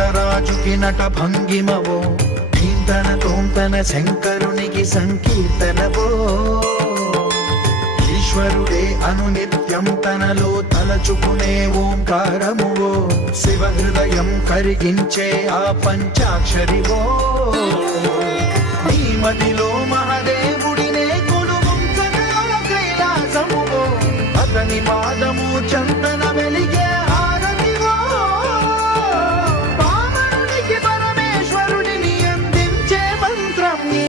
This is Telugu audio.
నటరాజుకి నట భంగిమవో కీర్తన తోంతన శంకరునికి సంకీర్తనవో ఈశ్వరుడే అనునిత్యం తనలో తలచుకునే ఓంకారమువో శివ హృదయం కరిగించే ఆ పంచాక్షరివో నీ మదిలో